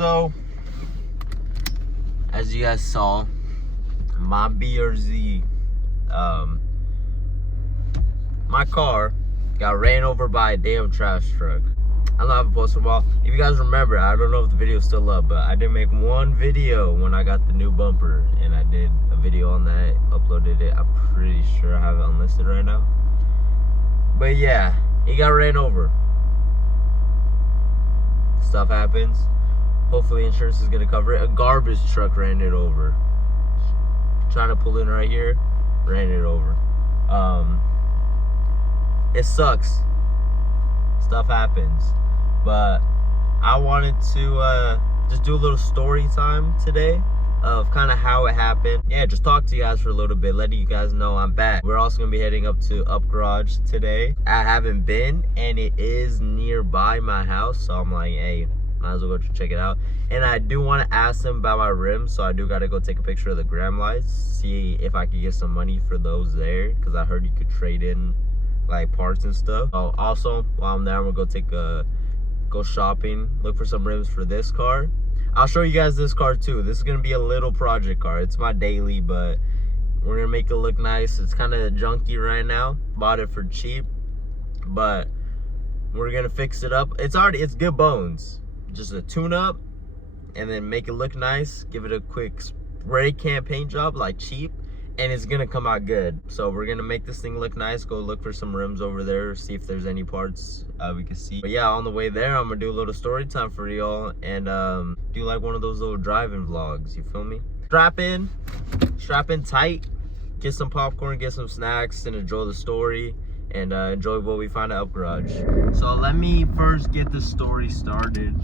So, as you guys saw, my BRZ, my car got ran over by a damn trash truck. I don't have a poster wall. If you guys remember, I don't know if the video's still up, but I did make one video when I got the new bumper, and I did a video on that, uploaded it. I'm pretty sure I have it unlisted right now. But yeah, he got ran over. Stuff happens. Hopefully insurance is gonna cover it. A garbage truck ran it over. Trying to pull in right here, ran it over. It sucks. Stuff happens. But I wanted to just do a little story time today of kind of how it happened. Yeah, just talk to you guys for a little bit, letting you guys know I'm back. We're also gonna be heading up to Up Garage today. I haven't been, and it is nearby my house, so I'm like, hey, might as well go check it out. And I do want to ask them about my rims, so I do gotta go take a picture of the gram lights, see if I could get some money for those there, because I heard you could trade in like parts and stuff. Oh, also while I'm there, I'm gonna go shopping, look for some rims for this car. I'll show you guys this car too. This is gonna be a little project car. It's my daily, but we're gonna make it look nice. It's kind of junky right now. Bought it for cheap, but we're gonna fix it up. It's good bones. Just a tune up, and then make it look nice. Give it a quick spray can paint job, like cheap, and it's gonna come out good. So we're gonna make this thing look nice. Go look for some rims over there, see if there's any parts we can see. But yeah, on the way there, I'm gonna do a little story time for y'all, and do like one of those little driving vlogs, you feel me? Strap in tight, get some popcorn, get some snacks, and enjoy the story, and enjoy what we find at Up Garage. So let me first get the story started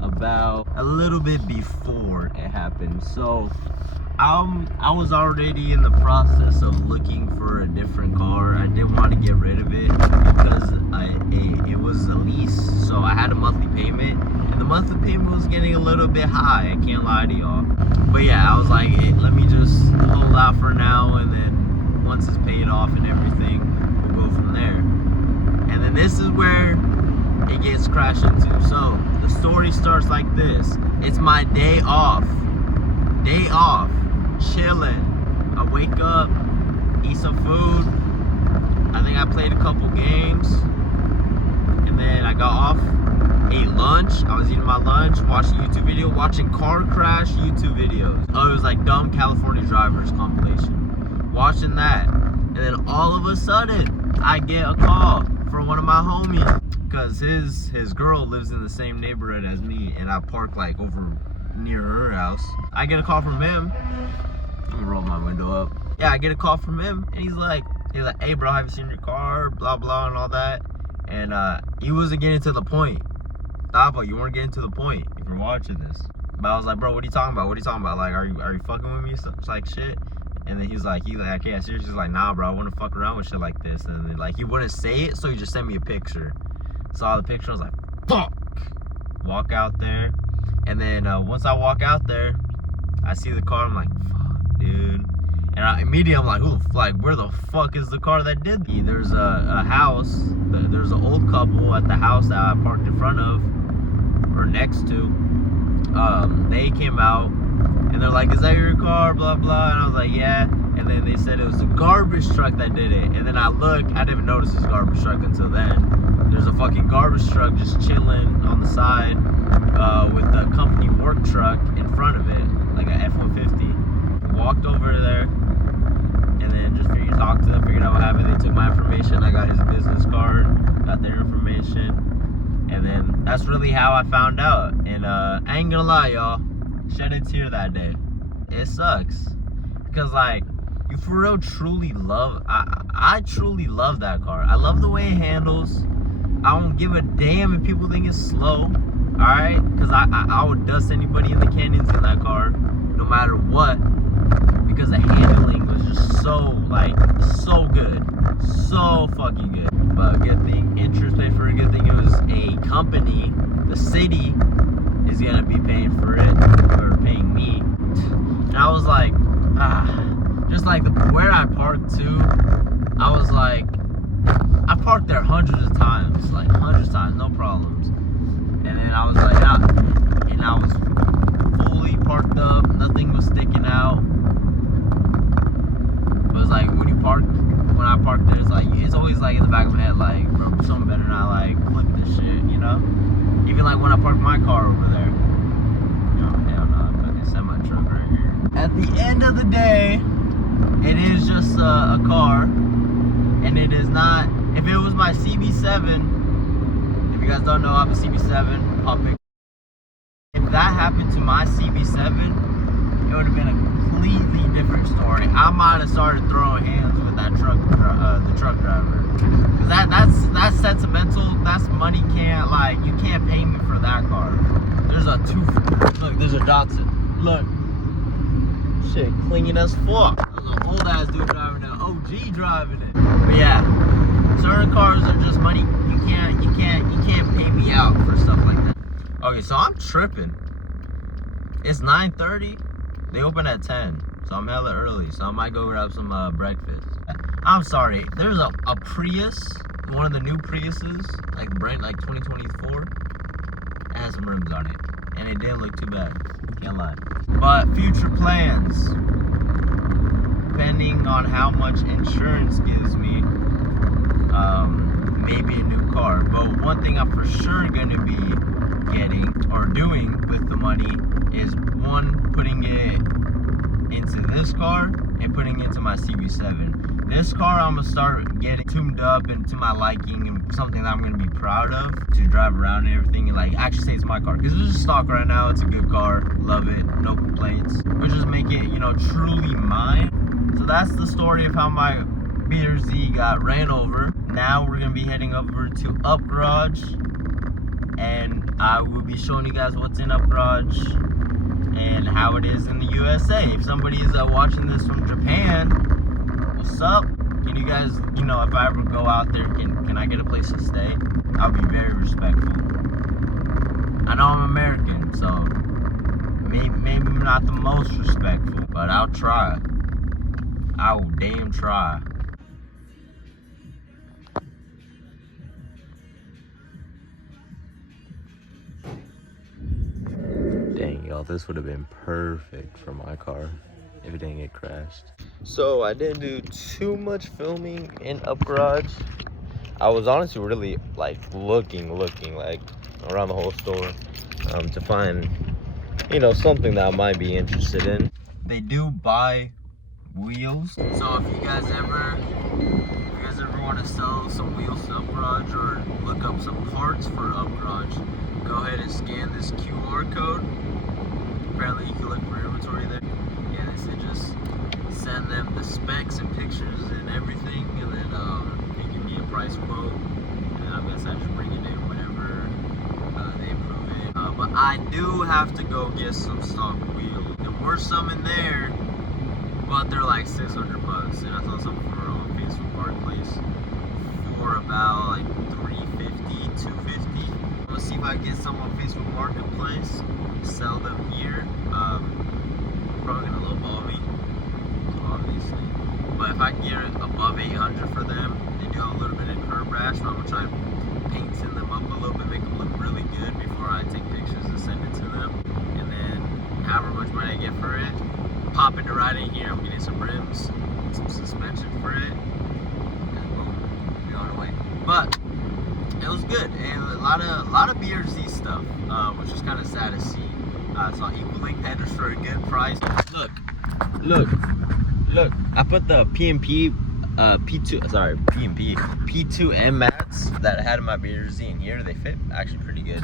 about a little bit before it happened. So I was already in the process of looking for a different car. I didn't want to get rid of it because it was a lease, so I had a monthly payment, and the monthly payment was getting a little bit high, I can't lie to y'all. But yeah, I was like, hey, let me just hold out for now, and then once it's paid off and everything, we'll go from there. And then this is where it gets crashed into. So the story starts like this. It's my day off, chilling. I wake up, eat some food. I think I played a couple games, and then I got off, ate lunch. I was eating my lunch, watching a YouTube video, watching car crash YouTube videos. Oh, it was like dumb California drivers compilation. Watching that, and then all of a sudden, I get a call from one of my homies, because his girl lives in the same neighborhood as me, and I park like over near her house. I get a call from him. Let me roll my window up. Yeah, I get a call from him, and he's like, hey bro, have you seen your car? Blah blah and all that. And he wasn't getting to the point. Thabo, you weren't getting to the point if you're watching this. But I was like, bro, what are you talking about? What are you talking about? Like, are you fucking with me? It's like shit. And then he's like, I can't seriously. He's like, nah, bro, I want to fuck around with shit like this. And then, like, he wouldn't say it, so he just sent me a picture. Saw the picture, I was like, fuck. Walk out there, and then once I walk out there, I see the car. I'm like, fuck, dude. And immediately I'm like, where the fuck is the car that did this? There's a house. There's an old couple at the house that I parked in front of, or next to. They came out, and they're like, is that your car? Blah blah. And I was like, yeah. And then they said it was a garbage truck that did it. And then I look, I didn't even notice this garbage truck until then. There's a fucking garbage truck just chilling on the side with the company work truck in front of it, like a F-150. Walked over there, and then just talked to them, figured out what happened. They took my information. I got his business card, got their information, and then that's really how I found out. And I ain't gonna lie, y'all, shed a tear that day. It sucks, because like, you for real truly love, I truly love that car. I love the way it handles. I don't give a damn if people think it's slow, alright? Because I would dust anybody in the canyons in that car, no matter what, because the handling was just so good. So fucking good. But good thing, interest paid for a good thing. It was a company, the city is gonna be paying for it, or paying me. And I was like, just like where I parked too, I was like, I parked there hundreds of times, no problems. And then I was like, and I was up, nothing was sticking out. It was like when I park there, it's like it's always like in the back of my head, like, bro, someone better not like flip this shit, you know? Even like when I park my car over there. You know, hell no, fucking semi truck right here. At the end of the day, it is just a car, and it is not. If it was my CB7, if you guys don't know, I have a CB7 hot pick. If that happened to my CB7, it would have been a completely different story. I might have started throwing hands with that the truck driver. Cause that's sentimental. That's money. You can't pay me for that car. There's a there's a Datsun. Look, shit, clean as fuck. There's an old ass dude driving it. OG driving it. But yeah, certain cars are just money. You can't pay me out for stuff like that. Okay, so I'm tripping. It's 9:30. They open at 10, so I'm hella early. So I might go grab some breakfast. I'm sorry. There's a Prius, one of the new Priuses, like brand, like 2024. It has some rims on it, and it didn't look too bad. Can't lie. But future plans, depending on how much insurance gives me, maybe a new car. But one thing I'm for sure gonna be getting or doing with the money is one, putting it into this car and putting it into my CB7. This car I'm gonna start getting tuned up and to my liking and something that I'm gonna be proud of to drive around and everything, and like actually say it's my car, because it's just stock right now. It's a good car, love it, no complaints, but just make it, you know, truly mine. So that's the story of how my BRZ got ran over. Now we're gonna be heading over to Up Garage, and I will be showing you guys what's in Up Garage and how it is in the USA. If somebody is watching this from Japan, what's up? Can you guys, you know, if I ever go out there, can I get a place to stay? I'll be very respectful. I know I'm American, so maybe not the most respectful, but I'll try. I will damn try. Dang, y'all, this would have been perfect for my car if it didn't get crashed. So I didn't do too much filming in Up Garage. I was honestly really like looking like around the whole store to find, you know, something that I might be interested in. They do buy wheels, so if you guys ever want to sell some wheels to Up Garage or look up some parts for Up Garage, go ahead and scan this QR code. Apparently you can look for inventory there. Yeah, they said just send them the specs and pictures and everything, and then they give me a price quote, and I guess I just bring it in whenever they approve it. But I do have to go get some stock wheels. There were some in there, but they're like $600, and I saw some for on Facebook Marketplace for about like $350, $250. I'm gonna see if I can get some on Facebook Marketplace, sell them here. Probably gonna lowball me, obviously. But if I can get it above 800 for them, they do have a little bit of curb rash, so I'm gonna try painting them up a little bit, make them look really good before I take pictures and send it to them. And then however much money I get for it, popping it right in here. I'm getting some rims, some suspension for it, and boom, be on the way. But it was good, and a lot of BRZ stuff, which is kind of sad to see. I saw Equalink headers for a good price. Look. I put the P2 M mats that I had in my BRZ in here. They fit actually pretty good.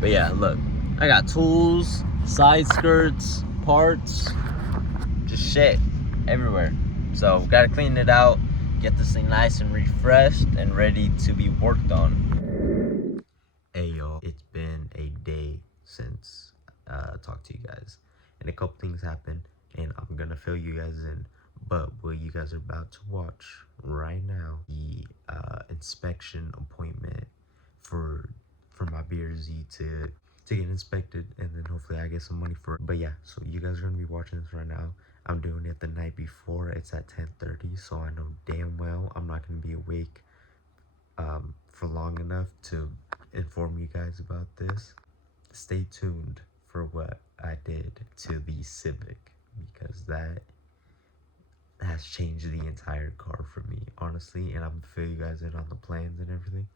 But yeah, look, I got tools, side skirts, parts, just shit everywhere. So gotta clean it out, get this thing nice and refreshed and ready to be worked on. Hey y'all, it's been a day since I talked to you guys, and a couple things happened, and I'm gonna fill you guys in. But what you guys are about to watch right now, the inspection appointment for my BRZ to get inspected, and then hopefully I get some money for it. But yeah, so you guys are gonna be watching this right now. I'm doing it the night before. It's at 10:30, so I know damn well I'm not gonna be awake for long enough to inform you guys about this. Stay tuned for what I did to the Civic, because that has changed the entire car for me, honestly. And I'm gonna fill you guys in on the plans and everything.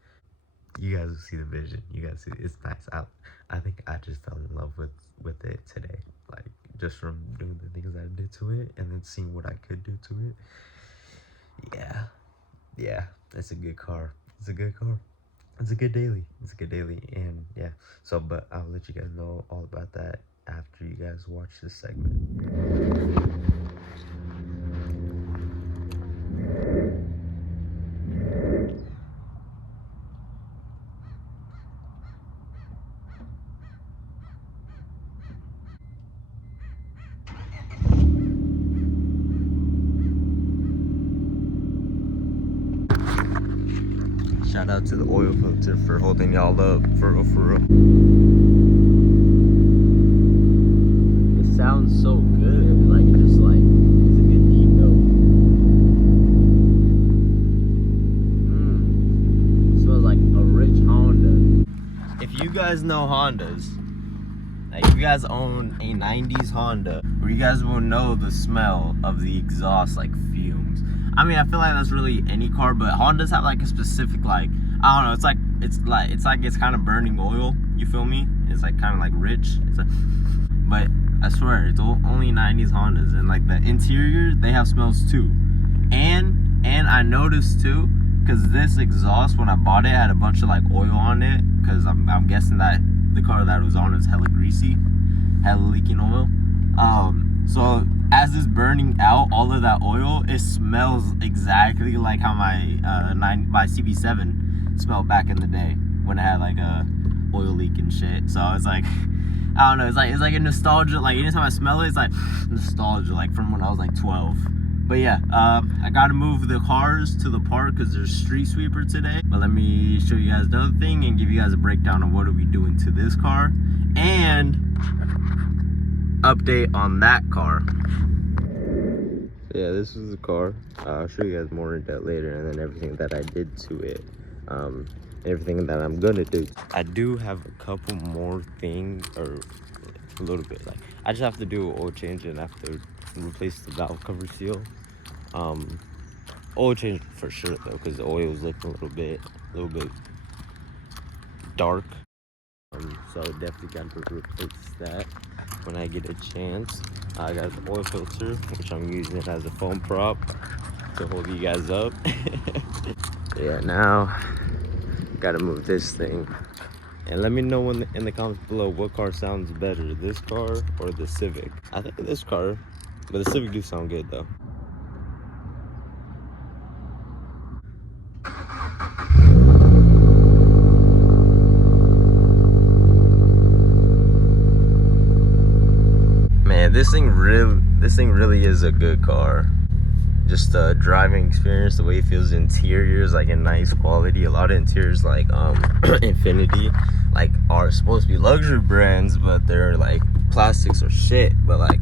You guys will see the vision. You guys see, it's nice. I think I just fell in love with it today, like just from doing the things I did to it and then seeing what I could do to it. Yeah, it's a good car. It's a good car. It's a good daily. It's a good daily. And yeah, so but I'll let you guys know all about that after you guys watch this segment. Shout out to the oil filter for holding y'all up, for real, for real. It sounds so good, like just like it's a good deep note. Smells like a rich Honda. If you guys know Hondas, like if you guys own a 90s Honda, or you guys will know the smell of the exhaust, like fumes. I mean, I feel like that's really any car, but Hondas have like a specific, like, I don't know, it's like it's kind of burning oil, you feel me? It's like kind of like rich. It's like, but I swear, it's only 90s Hondas, and like the interior, they have smells too. And I noticed too, because this exhaust, when I bought it, had a bunch of like oil on it, because I'm guessing that the car that it was on is hella greasy, hella leaking oil. So as it's burning out all of that oil, it smells exactly like how my CB7 smelled back in the day when it had like a oil leak and shit. So it's like, I don't know, it's like a nostalgia. Like anytime I smell it, it's like nostalgia, like from when I was like 12. But yeah, I gotta move the cars to the park because there's street sweeper today. But let me show you guys the other thing and give you guys a breakdown of what are we doing to this car and update on that car. Yeah, this is the car. I'll show you guys more in depth later, and then everything that I did to it, everything that I'm gonna do. I do have a couple more things, or a little bit, like I just have to do an oil change and I have to replace the valve cover seal. Oil change for sure though, because the oil is looking a little bit dark. So definitely got to replace that when I get a chance. I got the oil filter, which I'm using as a foam prop to hold you guys up. Yeah, now gotta move this thing. And let me know in the comments below what car sounds better, this car or the Civic. I think this car, but the Civic do sound good though. Man, this thing really is a good car. Just the driving experience, the way it feels, interiors like a nice quality. A lot of interiors like Infinity like are supposed to be luxury brands, but they're like plastics or shit. But like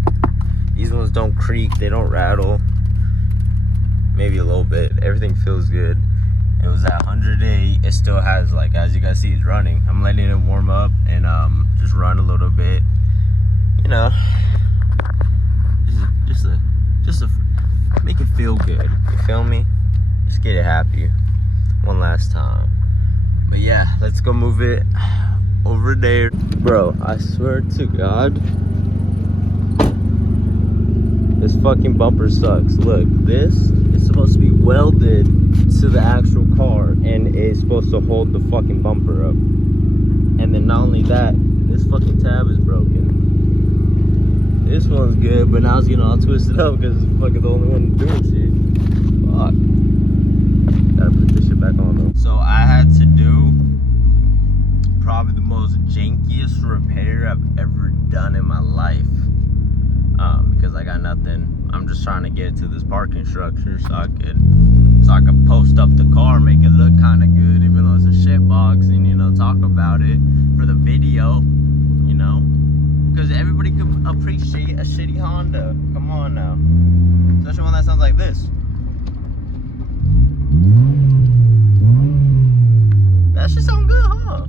these ones don't creak, they don't rattle, maybe a little bit. Everything feels good. It was at 108. It still has, like, as you guys see, it's running. I'm letting it warm up and just run a little bit, you know, just to make it feel good, you feel me? Just get it happy one last time. But yeah, let's go move it over there. Bro, I swear to God, this fucking bumper sucks. Look, this is supposed to be welded to the actual car and it's supposed to hold the fucking bumper up. And then not only that, this fucking tab is broken. This one's good, but now it's getting all twisted up because it's fucking the only one doing shit. Fuck. Gotta put this shit back on though. So I had to do probably the most jankiest repair I've ever done in my life. Because I got nothing. I'm just trying to get to this parking structure so I could post up the car, make it look kind of good, even though it's a shit box, and you know, talk about it for the video, you know, because everybody could appreciate a shitty Honda. Come on now, especially one that sounds like this. That should sound good, huh?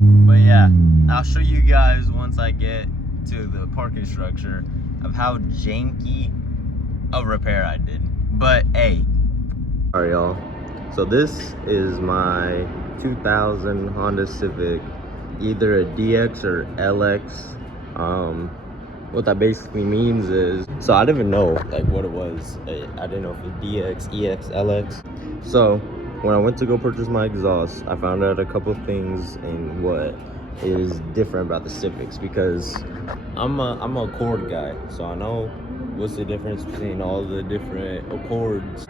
But yeah, I'll show you guys once I get to the parking structure of how janky a repair I did. But hey. Alright, y'all. So this is my 2000 Honda Civic, either a DX or LX. What that basically means is, so I didn't even know like what it was. I didn't know if it was DX, EX, LX. So when I went to go purchase my exhaust, I found out a couple things in what is different about the Civics, because I'm a Accord guy, so I know what's the difference between all the different Accords.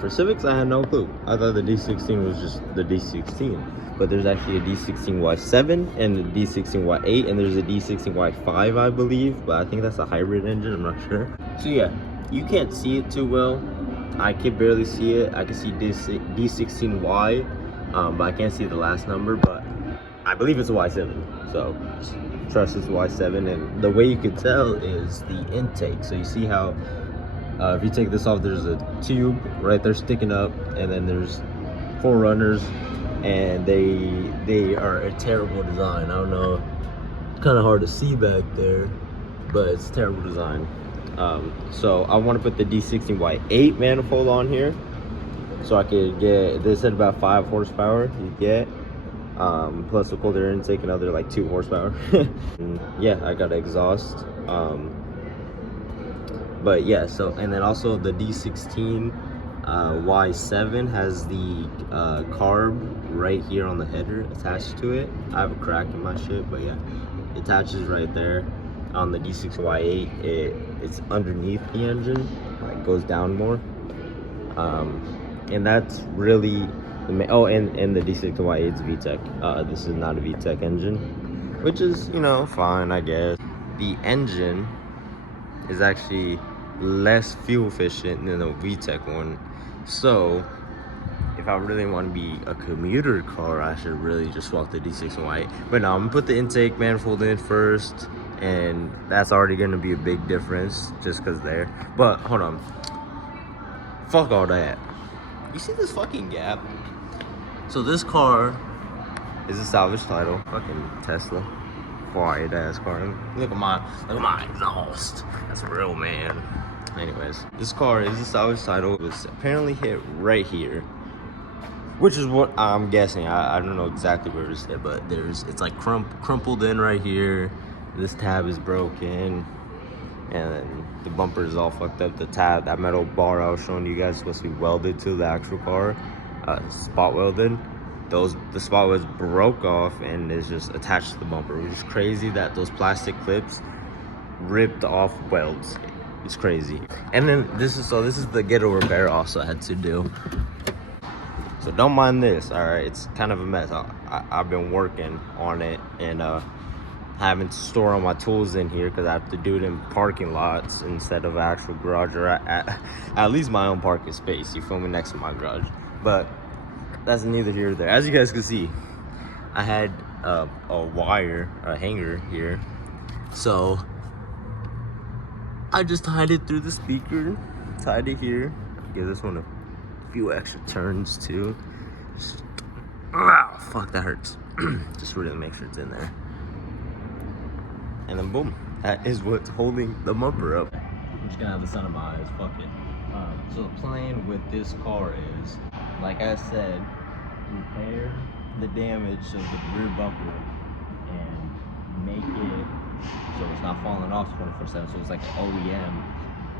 For Civics, I had no clue. I thought the D16 was just the D16, but there's actually a D16Y7 and a D16Y8, and there's a D16Y5, I believe, but I think that's a hybrid engine, I'm not sure. So yeah, you can't see it too well. I can barely see it. I can see D16Y, but I can't see the last number, but I believe it's a Y7, so just trust it's a Y7. And the way you could tell is the intake. So you see how if you take this off, there's a tube right there sticking up, and then there's 4 runners, and they are a terrible design. I don't know, it's kind of hard to see back there, but it's a terrible design. So I want to put the D16Y8 manifold on here, so I could get this at about 5 horsepower. You get plus a cold air intake, another like 2 horsepower. And yeah, I got exhaust. But yeah, so, and then also the D16 Y7 has the carb right here on the header attached to it. I have a crack in my shit, but yeah, it attaches right there. On the D6Y8, it's underneath the engine, like goes down more. And that's really the oh, and the D6Y8 is VTEC. This is not a VTEC engine, which is, you know, fine, I guess. The engine is actually less fuel efficient than the VTEC one, so if I really want to be a commuter car, I should really just swap the D6Y8. But no, I'm gonna put the intake manifold in first, and that's already gonna be a big difference just because there. But hold on, fuck all that. You see this fucking gap? So this car is a salvage title, fucking Tesla. Quiet ass car. Look at my exhaust. That's real, man. Anyways, this car is a salvage title. It was apparently hit right here, which is what I'm guessing. I don't know exactly where it's hit, but it's like crumpled in right here. This tab is broken, and then the bumper is all fucked up. The tab, that metal bar I was showing you guys, is supposed to be welded to the actual car, spot welded. The spot was broke off and is just attached to the bumper, which is crazy that those plastic clips ripped off welds. It's crazy. And then this is the ghetto repair also I had to do. So don't mind this, all right? It's kind of a mess. I've been working on it, and having to store all my tools in here because I have to do it in parking lots instead of actual garage, or at least my own parking space. You feel me? Next to my garage, but that's neither here nor there. As you guys can see, I had a hanger here, so I just tied it through the speaker, tied it here. Give this one a few extra turns too. Just, fuck, that hurts. Just really make sure it's in there, and then boom, that is what's holding the bumper up. I'm just gonna have the sun in my eyes. Fuck it. So the plan with this car is, like I said, repair the damage of the rear bumper and make it so it's not falling off 24/7. So it's like OEM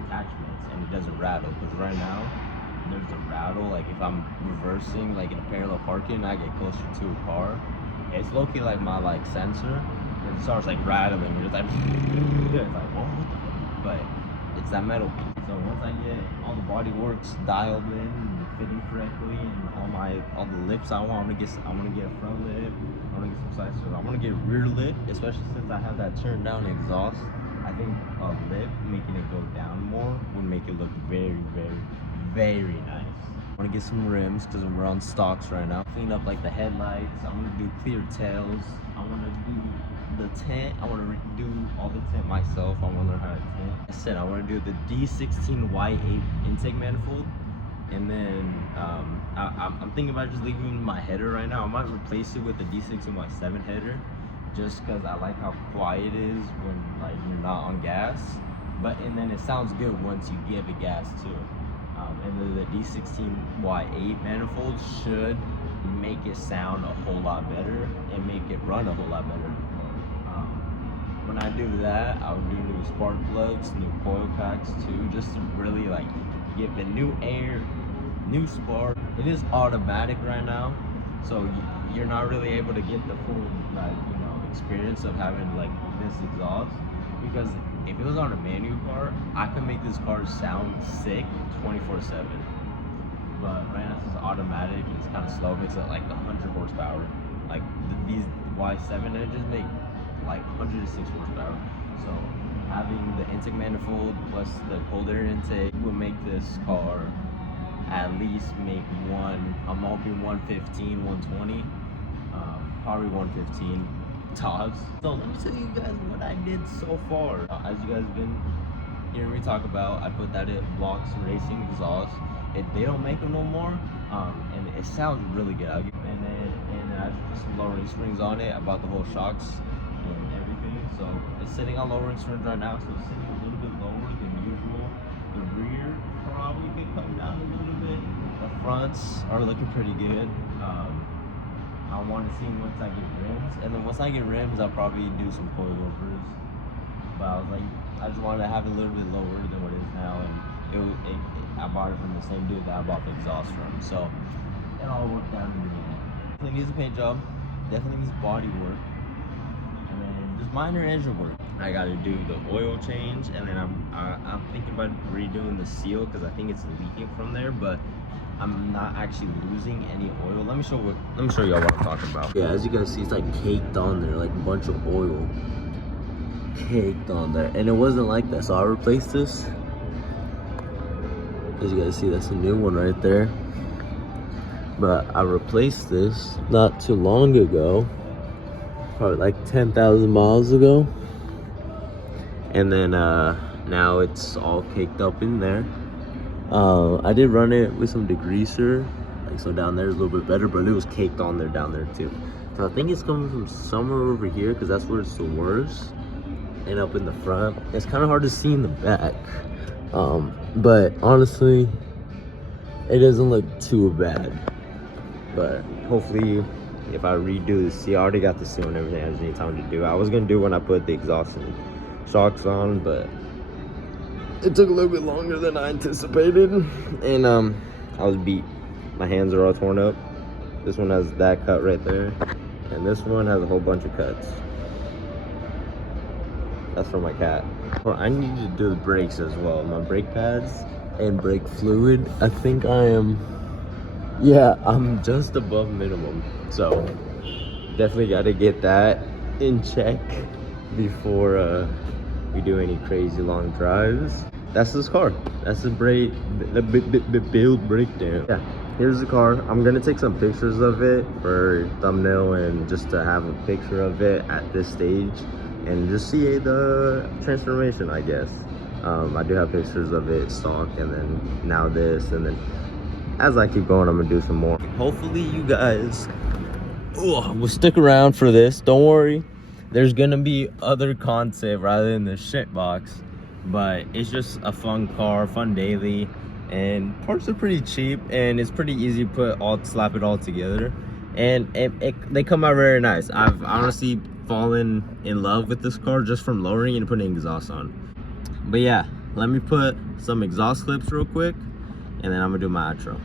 attachments, and it doesn't rattle. Because right now there's a rattle. Like if I'm reversing, like in a parallel parking, I get closer to a car. It's low-key like my sensor. It starts like rattling. It's like it's like what the fuck? But it's that metal piece. So once I get all the body works dialed in and fitting correctly, and all the lips I want to get a front lip, I want to get some side strips, I want to get rear lip, especially since I have that turned down exhaust. I think a lip making it go down more would make it look very, very, very nice. I want to get some rims because we're on stocks right now. Clean up like the headlights. I want to do clear tails. I want to do the tent. I want to do all the tent myself. I want to learn how to tent. I said I want to do the D16Y8 intake manifold, and then I'm thinking about just leaving my header right now. I might replace it with the D16Y7 header, just because I like how quiet it is when like you're not on gas. And then it sounds good once you give it gas too. And then the D16Y8 manifold should make it sound a whole lot better and make it run a whole lot better. When I do that, I'll do new spark plugs, new coil packs too, just to really like give it new air, new spark. It is automatic right now, so you're not really able to get the full like experience of having like this exhaust, because if it was on a manual car, I could make this car sound sick 24/7. But right now it's automatic and it's kind of slow. It makes it like 100 horsepower. Like these Y7 engines make like 106 horsepower. So having the intake manifold plus the cold air intake will make this car at least make I'm hoping 115, 120, probably 115 tops. So let me tell you guys what I did so far. As you guys been hearing me talk about, I put that in Blocks Racing exhaust. They don't make them no more, and it sounds really good. And then I just put some lowering springs on it. I bought the whole shocks and everything, so it's sitting on lowering springs right now, so it's sitting a little bit lower than usual. The rear probably could come down a little bit. The fronts are looking pretty good. I want to see once I get rims, and then once I get rims, I'll probably do some coilovers. But I was like, I just wanted to have it a little bit lower than what it is now, and I bought it from the same dude that I bought the exhaust from, so it all worked out in the end. Definitely needs a paint job, definitely needs body work, and then just minor engine work. I got to do the oil change, and then I'm thinking about redoing the seal because I think it's leaking from there, but I'm not actually losing any oil. Let me show y'all what I'm talking about. Yeah, as you guys see, it's like caked on there, like a bunch of oil caked on there, and it wasn't like that, so I replaced this. As you guys see, that's a new one right there, but I replaced this not too long ago, probably like 10,000 miles ago, and then now it's all caked up in there. I did run it with some degreaser, like so down there is a little bit better, but it was caked on there down there too. So I think it's coming from somewhere over here because that's where it's the worst, and up in the front it's kind of hard to see in the back. But honestly, it doesn't look too bad. But hopefully, if I redo the seal, I already got the seal and everything. I just need time to do. I was gonna do when I put the exhaust and shocks on, but it took a little bit longer than I anticipated, and I was beat. My hands are all torn up. This one has that cut right there, and this one has a whole bunch of cuts. That's for my cat. Well, I need to do the brakes as well. My brake pads and brake fluid. I think I'm just above minimum. So definitely got to get that in check before we do any crazy long drives. That's this car. That's the build breakdown. Yeah, here's the car. I'm gonna take some pictures of it for thumbnail and just to have a picture of it at this stage and just see the transformation, I guess. I do have pictures of it stock, and then now this, and then as I keep going, I'm gonna do some more. Hopefully you guys will stick around for this. Don't worry, there's gonna be other content rather than the shit box, but it's just a fun car, fun daily, and parts are pretty cheap, and it's pretty easy to slap it all together, and they come out very nice. I've honestly fallen in love with this car just from lowering and putting exhaust on. But yeah, let me put some exhaust clips real quick, and then I'm gonna do my outro.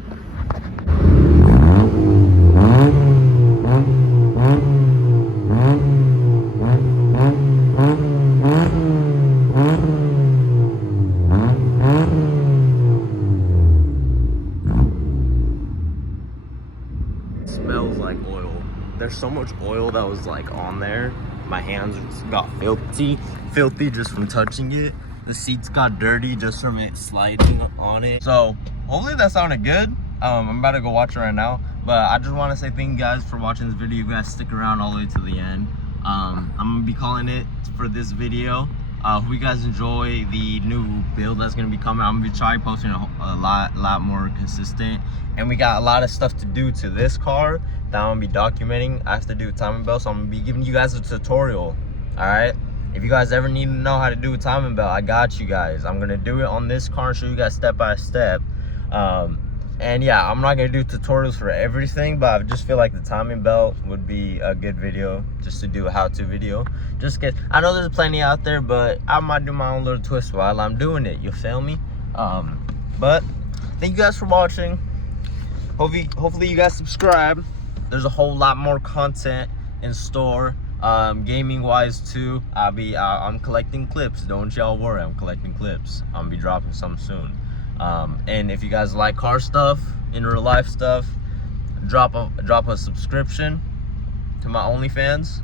Smells like oil. There's so much oil that was like on there. My hands got filthy just from touching it. The seats got dirty just from it sliding on it. So hopefully that sounded good. I'm about to go watch it right now, but I just want to say thank you guys for watching this video. You guys stick around all the way to the end. I'm gonna be calling it for this video. Hope you guys enjoy the new build that's gonna be coming. I'm gonna be trying posting a lot more consistent, and we got a lot of stuff to do to this car that I'm gonna be documenting. I have to do a timing belt, so I'm gonna be giving you guys a tutorial. All right, if you guys ever need to know how to do a timing belt, I got you guys. I'm gonna do it on this car and show you guys step by step. And yeah, I'm not gonna do tutorials for everything, but I just feel like the timing belt would be a good video just to do a how-to video. Just cause I know there's plenty out there, but I might do my own little twist while I'm doing it. You feel me? But thank you guys for watching. Hopefully you guys subscribe. There's a whole lot more content in store, gaming wise too. I'm collecting clips. Don't y'all worry, I'm collecting clips. I'm gonna be dropping some soon. And if you guys like car stuff, in real life stuff, drop a subscription to my OnlyFans.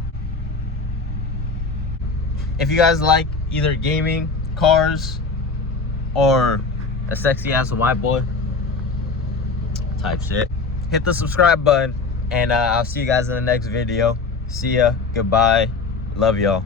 If you guys like either gaming, cars, or a sexy ass white boy type shit, hit the subscribe button, and I'll see you guys in the next video. See ya, goodbye, love y'all.